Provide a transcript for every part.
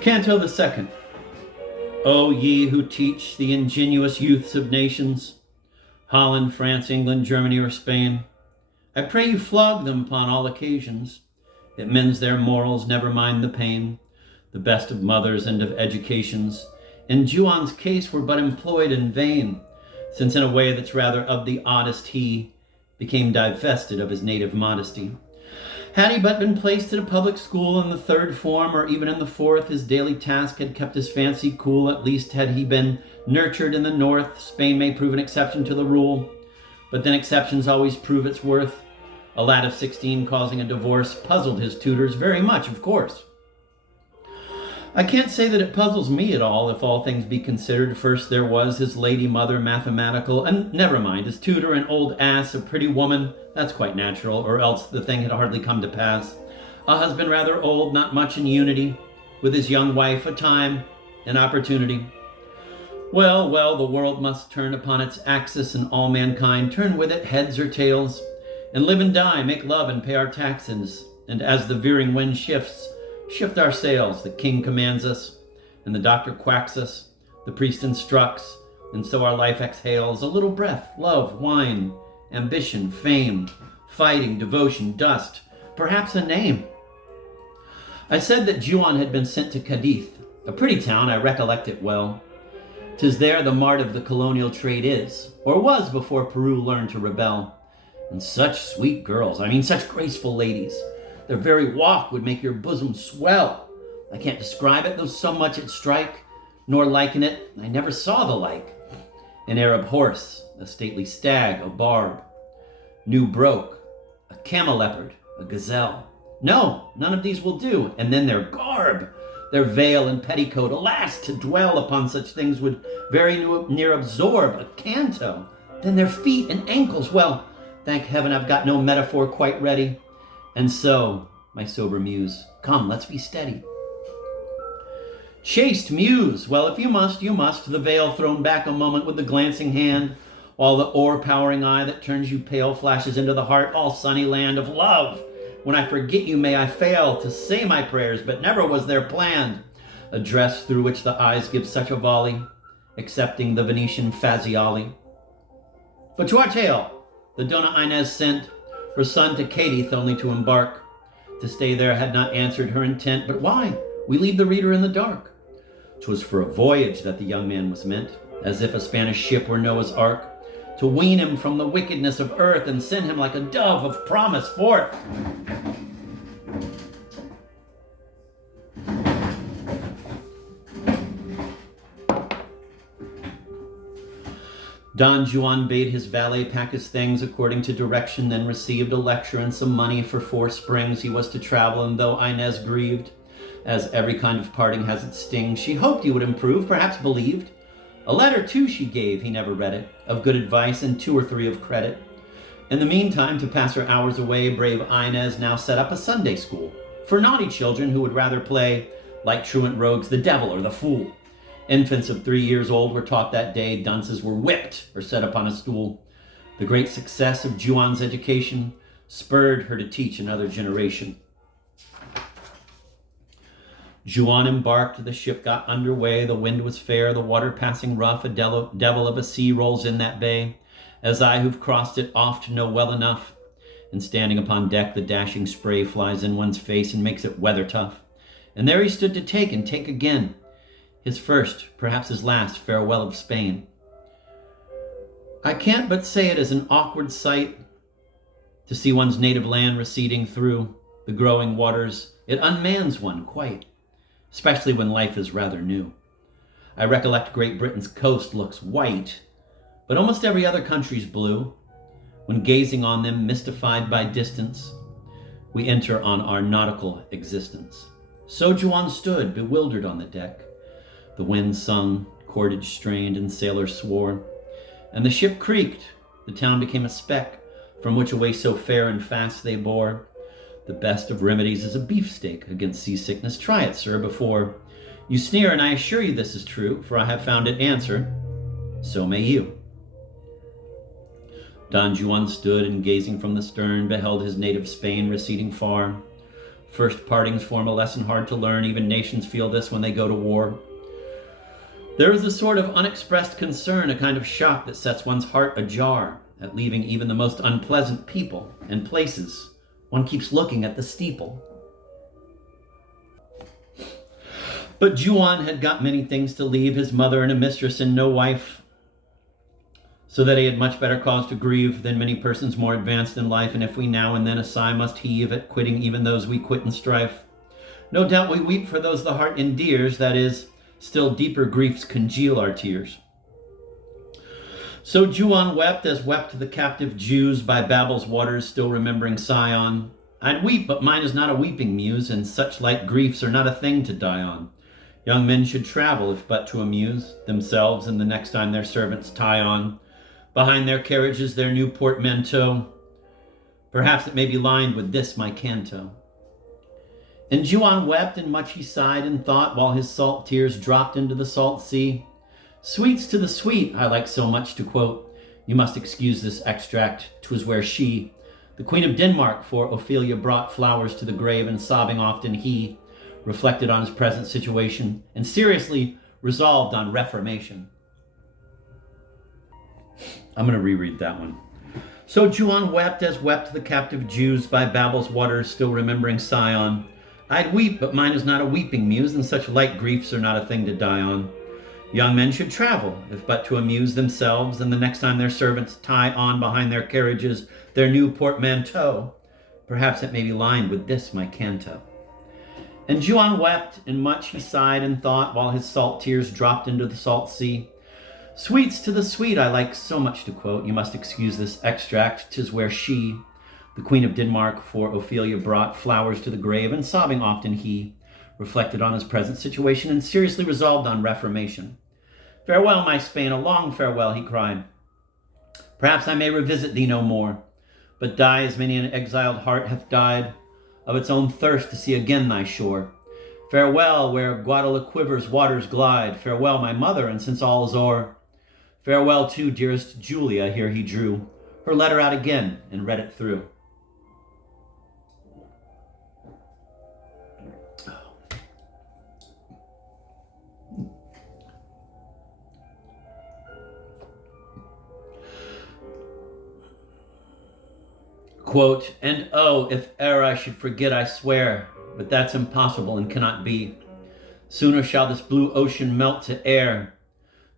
Canto the Second. O ye who teach the ingenuous youths of nations, Holland, France, England, Germany, or Spain, I pray you flog them upon all occasions. It mends their morals, never mind the pain. The best of mothers and of educations, in Juan's case were but employed in vain, since in a way that's rather of the oddest he became divested of his native modesty. Had he but been placed at a public school in the third form, or even in the fourth, his daily task had kept his fancy cool. At least had he been nurtured in the north, Spain may prove an exception to the rule. But then exceptions always prove its worth. A lad of 16 causing a divorce puzzled his tutors very much, of course. I can't say that it puzzles me at all, if all things be considered. First there was his lady mother, mathematical, and never mind, his tutor, an old ass, a pretty woman, that's quite natural, or else the thing had hardly come to pass. A husband rather old, not much in unity, with his young wife, a time, an opportunity. Well, the world must turn upon its axis, and all mankind turn with it, heads or tails, and live and die, make love and pay our taxes, and as the veering wind shifts, shift our sails. The king commands us, and the doctor quacks us, the priest instructs, and so our life exhales a little breath, love, wine, ambition, fame, fighting, devotion, dust, perhaps a name. I said that Juan had been sent to Cadiz, a pretty town, I recollect it well. 'Tis there the mart of the colonial trade is, or was before Peru learned to rebel. And such sweet girls, such graceful ladies. Their very walk would make your bosom swell. I can't describe it, though so much it strike, nor liken it, I never saw the like. An Arab horse, a stately stag, a barb, new broke, a camel-leopard, a gazelle. No, none of these will do. And then their garb, their veil and petticoat, alas, to dwell upon such things would very near absorb a canto. Then their feet and ankles, well, thank heaven I've got no metaphor quite ready. And so, my sober muse, come, let's be steady. Chaste muse, well, if you must, you must. The veil thrown back a moment with the glancing hand, while the o'erpowering eye that turns you pale flashes into the heart, all sunny land of love. When I forget you, may I fail to say my prayers, but never was there planned a dress through which the eyes give such a volley, excepting the Venetian fazioli. But to our tale, the Dona Inez sent her son to Cadiz only to embark. To stay there had not answered her intent, but why? We leave the reader in the dark. 'Twas for a voyage that the young man was meant, as if a Spanish ship were Noah's ark, to wean him from the wickedness of earth and send him like a dove of promise forth. Don Juan bade his valet pack his things according to direction, then received a lecture and some money for 4 springs he was to travel, and though Inez grieved, as every kind of parting has its sting, she hoped he would improve, perhaps believed. A letter, too, she gave, he never read it, of good advice and 2 or 3 of credit. In the meantime, to pass her hours away, brave Inez now set up a Sunday school for naughty children who would rather play, like truant rogues, the devil or the fool. Infants of 3 years old were taught that day, dunces were whipped or set upon a stool. The great success of Juan's education spurred her to teach another generation. Juan embarked, the ship got under way, the wind was fair, the water passing rough, a devil of a sea rolls in that bay, as I who've crossed it oft know well enough. And standing upon deck, the dashing spray flies in one's face and makes it weather tough. And there he stood to take and take again, his first, perhaps his last, farewell of Spain. I can't but say it is an awkward sight to see one's native land receding through the growing waters. It unmans one quite, especially when life is rather new. I recollect Great Britain's coast looks white, but almost every other country's blue. When gazing on them, mystified by distance, we enter on our nautical existence. So Juan stood, bewildered on the deck. The wind sung, cordage strained, and sailors swore. And the ship creaked, the town became a speck, from which away so fair and fast they bore. The best of remedies is a beefsteak against seasickness. Try it, sir, before you sneer, and I assure you this is true, for I have found it answer. So may you. Don Juan stood, and gazing from the stern, beheld his native Spain receding far. First partings form a lesson hard to learn. Even nations feel this when they go to war. There is a sort of unexpressed concern, a kind of shock that sets one's heart ajar at leaving even the most unpleasant people and places. One keeps looking at the steeple. But Juan had got many things to leave, his mother and a mistress and no wife, so that he had much better cause to grieve than many persons more advanced in life. And if we now and then a sigh must heave at quitting even those we quit in strife, no doubt we weep for those the heart endears, that is, still deeper griefs congeal our tears. So Juan wept as wept the captive Jews by Babel's waters, still remembering Sion. I'd weep, but mine is not a weeping muse, and such like griefs are not a thing to die on. Young men should travel, if but to amuse themselves, and the next time their servants tie on behind their carriages their new portmanteau. Perhaps it may be lined with this my canto. And Juan wept, and much he sighed and thought, while his salt tears dropped into the salt sea. Sweets to the sweet, I like so much to quote. You must excuse this extract. 'Twas where she, the Queen of Denmark, for Ophelia brought flowers to the grave, and sobbing often he reflected on his present situation, and seriously resolved on reformation. I'm going to reread that one. So Juan wept as wept the captive Jews by Babel's waters, still remembering Sion. I'd weep, but mine is not a weeping muse, and such light griefs are not a thing to die on. Young men should travel, if but to amuse themselves, and the next time their servants tie on behind their carriages their new portmanteau, perhaps it may be lined with this my canto. And Juan wept, and much he sighed and thought, while his salt tears dropped into the salt sea. Sweets to the sweet, I like so much to quote. You must excuse this extract. 'Tis where she, the Queen of Denmark, for Ophelia brought flowers to the grave, and sobbing often he reflected on his present situation, and seriously resolved on reformation. Farewell, my Spain, a long farewell, he cried. Perhaps I may revisit thee no more, but die as many an exiled heart hath died, of its own thirst to see again thy shore. Farewell, where Guadalquivir's waters glide. Farewell, my mother, and since all is o'er, farewell too, dearest Julia. Here he drew her letter out again and read it through. Quote, and oh, if e'er I should forget, I swear, but that's impossible and cannot be. Sooner shall this blue ocean melt to air,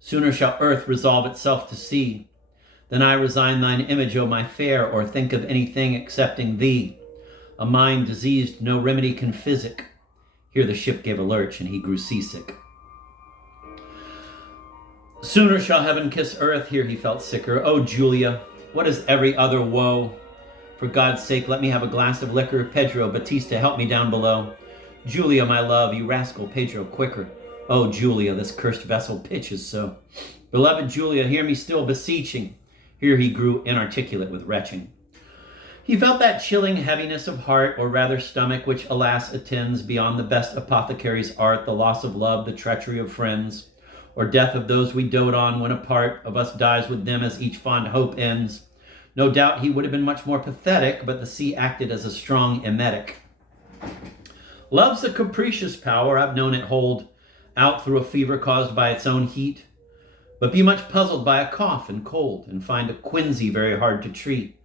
sooner shall earth resolve itself to sea, than I resign thine image, O my fair, or think of anything excepting thee. A mind diseased no remedy can physic. Here the ship gave a lurch, and he grew seasick. Sooner shall heaven kiss earth, here he felt sicker. Oh, Julia, what is every other woe? For God's sake, let me have a glass of liquor. Pedro, Batista, help me down below. Julia, my love, you rascal, Pedro, quicker. Oh, Julia, this cursed vessel pitches so. Beloved Julia, hear me still beseeching. Here he grew inarticulate with retching. He felt that chilling heaviness of heart, or rather stomach, which, alas, attends beyond the best apothecary's art, the loss of love, the treachery of friends, or death of those we dote on when a part of us dies with them as each fond hope ends. No doubt he would have been much more pathetic, but the sea acted as a strong emetic. Love's a capricious power, I've known it hold out through a fever caused by its own heat, but be much puzzled by a cough and cold, and find a quinsy very hard to treat.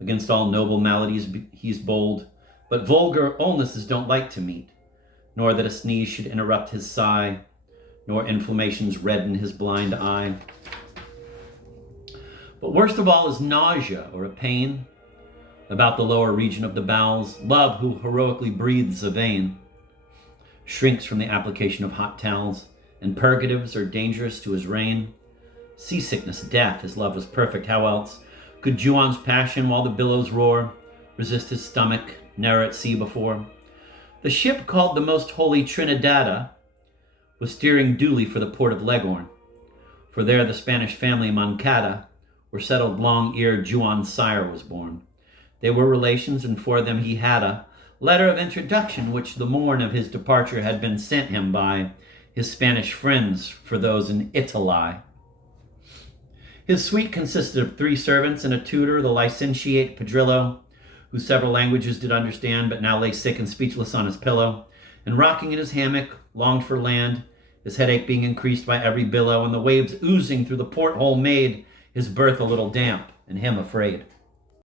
Against all noble maladies he's bold, but vulgar illnesses don't like to meet, nor that a sneeze should interrupt his sigh, nor inflammations redden his blind eye. But worst of all is nausea, or a pain about the lower region of the bowels. Love, who heroically breathes a vein, shrinks from the application of hot towels, and purgatives are dangerous to his reign. Seasickness, death, his love was perfect. How else could Juan's passion, while the billows roar, resist his stomach, ne'er at sea before? The ship, called the Most Holy Trinidada, was steering duly for the port of Leghorn, for there the Spanish family Moncada were settled long ere Juan's sire was born. They were relations, and for them he had a letter of introduction, which the morn of his departure had been sent him by his Spanish friends for those in Italy. His suite consisted of 3 servants and a tutor, the licentiate Pedrillo, who several languages did understand, but now lay sick and speechless on his pillow, and rocking in his hammock, longed for land, his headache being increased by every billow, and the waves oozing through the porthole made his berth a little damp, and him afraid.